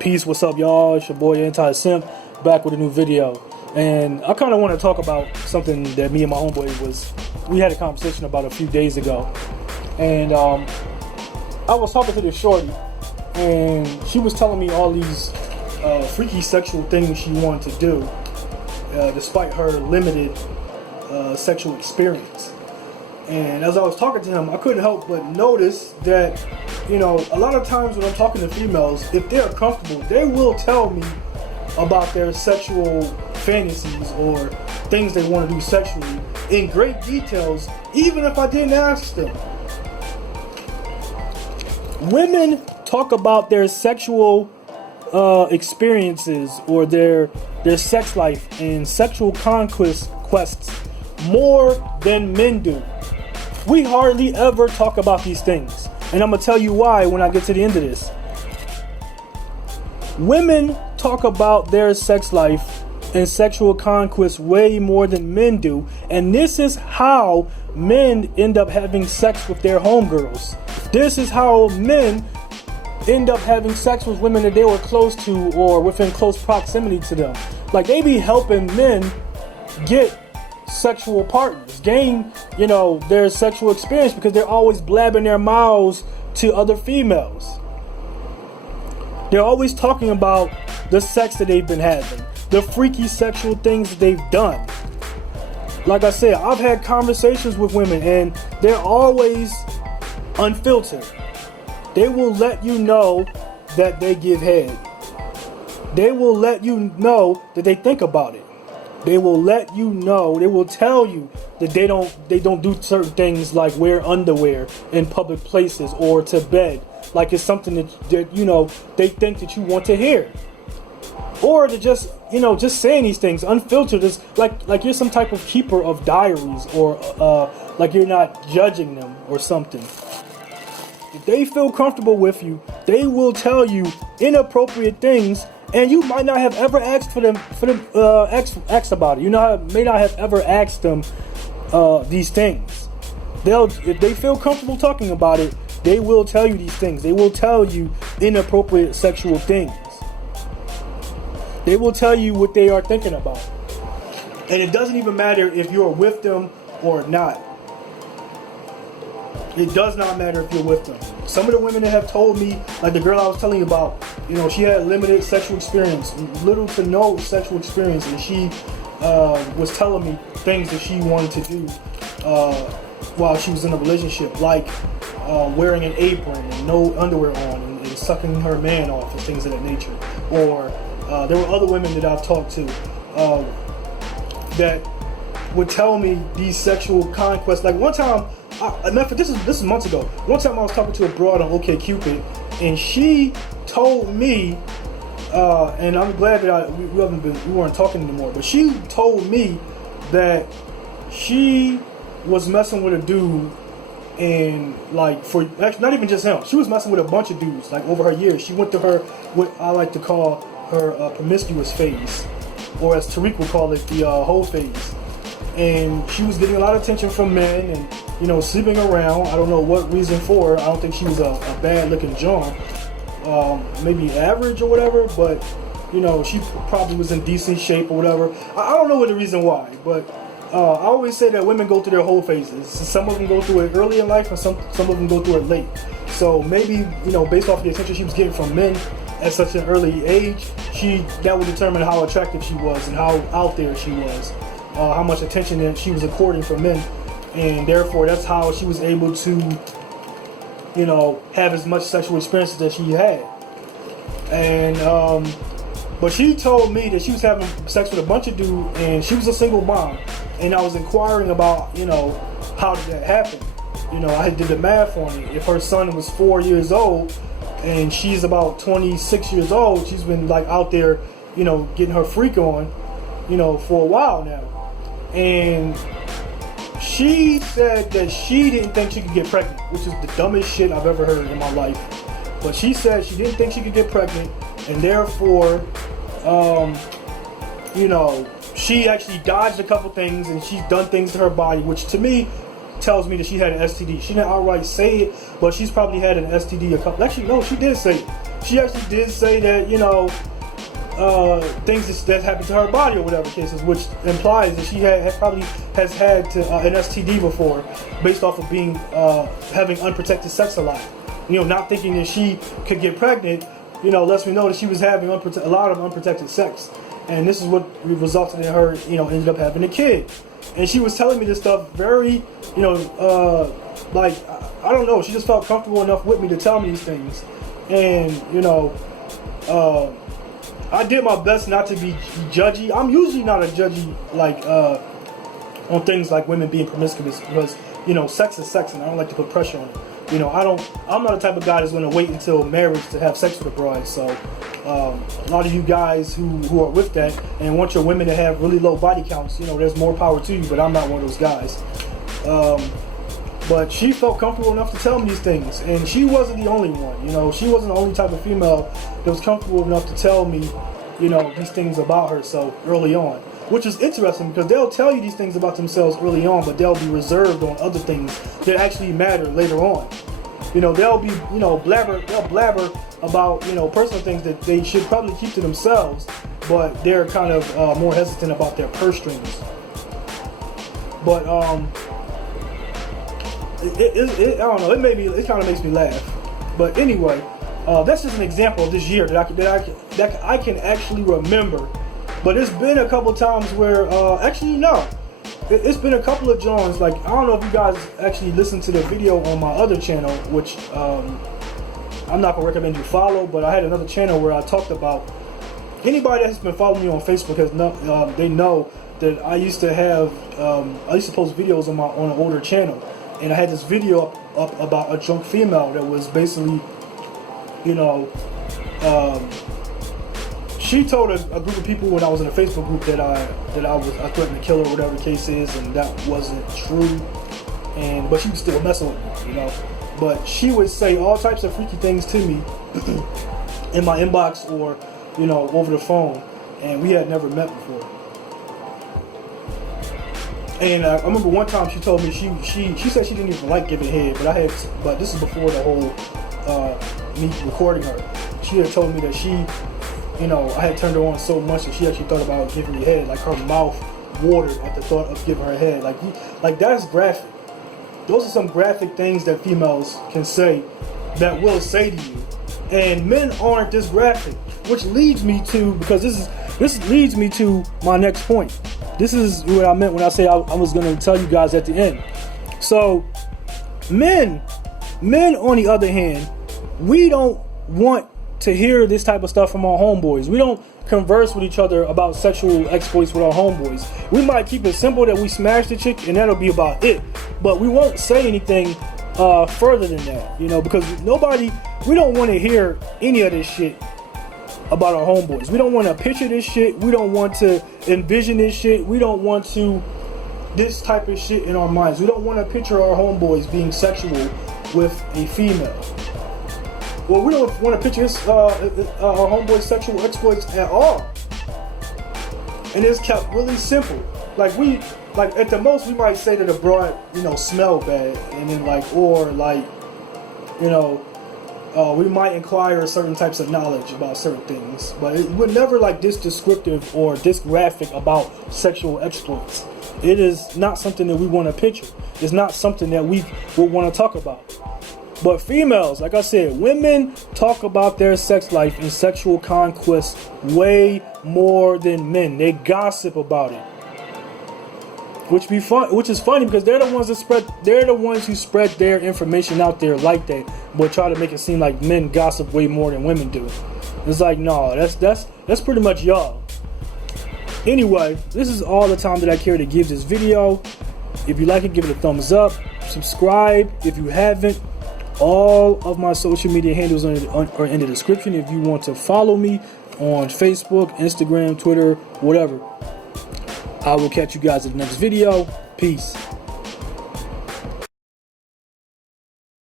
Peace, what's up y'all? It's your boy Anti-Simp, back with a new video. And I kind of want to talk about something that me and my homeboy we had a conversation about a few days ago. And I was talking to this shorty, and she was telling me all these freaky sexual things she wanted to do, despite her limited sexual experience. And as I was talking to him, I couldn't help but notice that, you know, a lot of times when I'm talking to females, if they're comfortable, they will tell me about their sexual fantasies or things they want to do sexually in great details, even if I didn't ask them. Women talk about their sexual experiences or their sex life and sexual conquests more than men do. We hardly ever talk about these things, and I'm gonna tell you why when I get to the end of this. Women talk about their sex life and sexual conquest way more than men do, and this is how men end up having sex with their homegirls. This is how men end up having sex with women that they were close to or within close proximity to them. Like, they be helping men get sexual partners, gain, you know, their sexual experience, because they're always blabbing their mouths to other females. They're always talking about the sex that they've been having, the freaky sexual things that they've done. Like I said, I've had conversations with women, and they're always unfiltered. They will let you know that they give head. They will let you know that they think about it. They will let you know, they will tell you that they don't do certain things like wear underwear in public places or to bed, like it's something that you know, they think that you want to hear. Or to just, you know, just saying these things unfiltered, is like you're some type of keeper of diaries, or like you're not judging them or something. If they feel comfortable with you, they will tell you inappropriate things, and you might not have ever asked asked about it. You may not have ever asked them these things. If they feel comfortable talking about it, they will tell you these things. They will tell you inappropriate sexual things. They will tell you what they are thinking about. And it doesn't even matter if you're with them or not. It does not matter if you're with them. Some of the women that have told me, like the girl I was telling you about, you know, she had limited sexual experience, little to no sexual experience, and she was telling me things that she wanted to do while she was in a relationship, like wearing an apron and no underwear on, and sucking her man off and things of that nature. Or there were other women that I've talked to that would tell me these sexual conquests. Like one time, this is months ago. One time I was talking to a broad on OkCupid, and she told me, and I'm glad that we weren't talking anymore, but she told me that she was messing with a dude, and like actually not even just him, she was messing with a bunch of dudes like over her years. She went to what I like to call her promiscuous phase, or as Tariq would call it, the whole phase. And she was getting a lot of attention from men, and, you know, sleeping around. I don't know what reason for her. I don't think she was a bad looking John, maybe average or whatever, but, you know, she probably was in decent shape or whatever. I don't know what the reason why, but I always say that women go through their whole phases. Some of them go through it early in life, and some of them go through it late. So maybe, you know, based off the attention she was getting from men at such an early age, that would determine how attractive she was and how out there she was. How much attention that she was according from men, and therefore that's how she was able to, you know, have as much sexual experiences that she had. And but she told me that she was having sex with a bunch of dudes, and she was a single mom. And I was inquiring about, you know, how did that happen? You know, I did the math on it. If her son was 4 years old and she's about 26 years old, she's been like out there, you know, getting her freak on, you know, for a while now. And she said that she didn't think she could get pregnant, which is the dumbest shit I've ever heard in my life. But she said she didn't think she could get pregnant, and therefore, you know, she actually dodged a couple things, and she's done things to her body, which to me tells me that she had an STD. She didn't outright say it, but she's probably had an STD a couple. Actually, no, she did say it. she actually did say that, you know, things that happened to her body or whatever cases, which implies that she probably has had an STD before, based off of being having unprotected sex a lot. You know, not thinking that she could get pregnant, you know, lets me know that she was having a lot of unprotected sex, and this is what resulted in her, you know, ended up having a kid. And she was telling me this stuff very, you know, like, I don't know, she just felt comfortable enough with me to tell me these things, and you know, I did my best not to be judgy. I'm usually not a judgy, like, on things like women being promiscuous, because, you know, sex is sex and I don't like to put pressure on it. You know, I'm not the type of guy that's going to wait until marriage to have sex with a bride. So, a lot of you guys who are with that and want your women to have really low body counts, you know, there's more power to you, but I'm not one of those guys. But she felt comfortable enough to tell me these things, and she wasn't the only one. You know, she wasn't the only type of female that was comfortable enough to tell me, you know, these things about herself early on, which is interesting because they'll tell you these things about themselves early on, but they'll be reserved on other things that actually matter later on. You know, they'll be, you know, blabber about, you know, personal things that they should probably keep to themselves, but they're kind of more hesitant about their purse strings. But I don't know. It kind of makes me laugh. But anyway, that's just an example of this year that I can actually remember. But it's been a couple times where actually no, it's been a couple of joints. Like, I don't know if you guys actually listened to the video on my other channel, which I'm not gonna recommend you follow. But I had another channel where I talked about, anybody that's been following me on Facebook they know that I used to have I used to post videos on an older channel. And I had this video up about a drunk female that was basically, you know, she told a group of people when I was in a Facebook group that I threatened to kill her, whatever the case is, and that wasn't true. But she was still messing with me, you know. But she would say all types of freaky things to me in my inbox or, you know, over the phone, and we had never met before. And I remember one time she told me she said she didn't even like giving head, but this is before the whole me recording her. She had told me that she, you know, I had turned her on so much that she actually thought about giving me head. Like, her mouth watered at the thought of giving her head. Like that's graphic. Those are some graphic things that females can say, that will say to you, and men aren't this graphic. Which leads me to, because this leads me to my next point. This is what I meant when I said I was going to tell you guys at the end. So, men on the other hand, we don't want to hear this type of stuff from our homeboys. We don't converse with each other about sexual exploits with our homeboys. We might keep it simple that we smash the chick and that'll be about it. But we won't say anything further than that, you know, because we don't want to hear any of this shit about our homeboys. We don't want to picture this shit. We don't want to envision this shit. We don't want this type of shit in our minds. We don't want to picture our homeboys being sexual with a female. Well, we don't want to picture our homeboys' sexual exploits at all. And it's kept really simple. Like at the most we might say that a broad, you know, smell bad, and then you know, we might inquire certain types of knowledge about certain things, but we're never like this descriptive or this graphic about sexual exploits. It is not something that we want to picture. It's not something that we would want to talk about. But females, like I said, women talk about their sex life and sexual conquest way more than men. They gossip about it. Which is funny because they're the ones who spread their information out there like that, but try to make it seem like men gossip way more than women do. It's like, no, that's pretty much y'all. Anyway, this is all the time that I care to give this video. If you like it, give it a thumbs up. Subscribe if you haven't. All of my social media handles are in the description if you want to follow me on Facebook, Instagram, Twitter, whatever. I will catch you guys in the next video. Peace.